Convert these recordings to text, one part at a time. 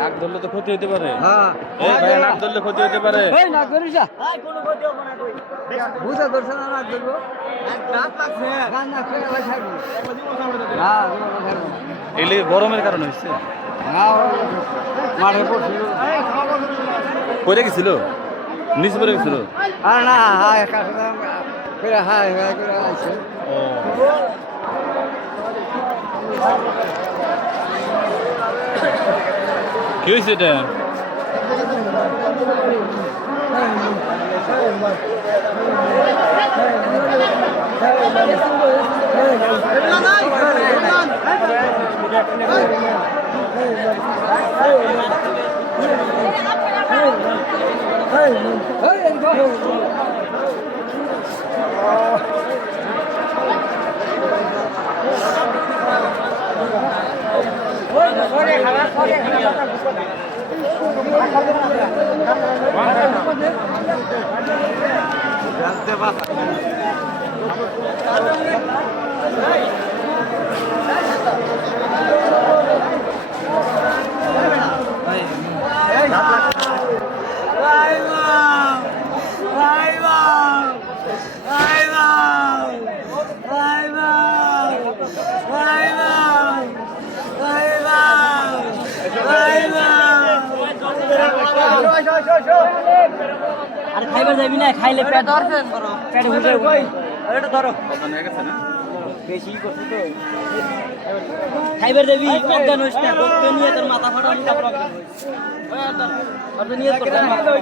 নাক ধরলে তো ক্ষতি হতে পারে। হ্যাঁ এই ভাই নাক ধরলে ক্ষতি হতে পারে। এই না করিস না বুঝা ধরছে না নাক ধরবো গান না করে আবার ছাড়বো না এলে গরমের কারণে হচ্ছে। না মাঠে পড়ছিল পড়ে গেছিল, নিচে পড়ে গেছিল। আর না হায় কাছে করে হায় হায় করে আছে ও কি হয়েছে এটা? আরে খাইবার যাবি না, খাইলে পেট ধরছেন বড় পেটে বুঝে এটা ধরো বেশি করছিস তো খাইবার যাবি অজ্ঞান হইস না তোকে নিয়ে তোর মাথা ফাটা মুখা প্রবলেম হইছে আর তো নিয়ে তোর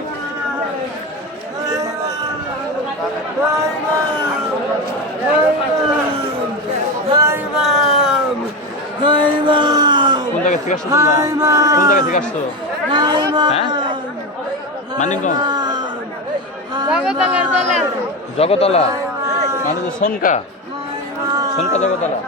কোন জায়গা থেকে আসছো তোমরা? কোন জায়গা থেকে আসছো? হ্যাঁ মানিকগঞ্জ জগতলা মানে তো সনকা জগতলা।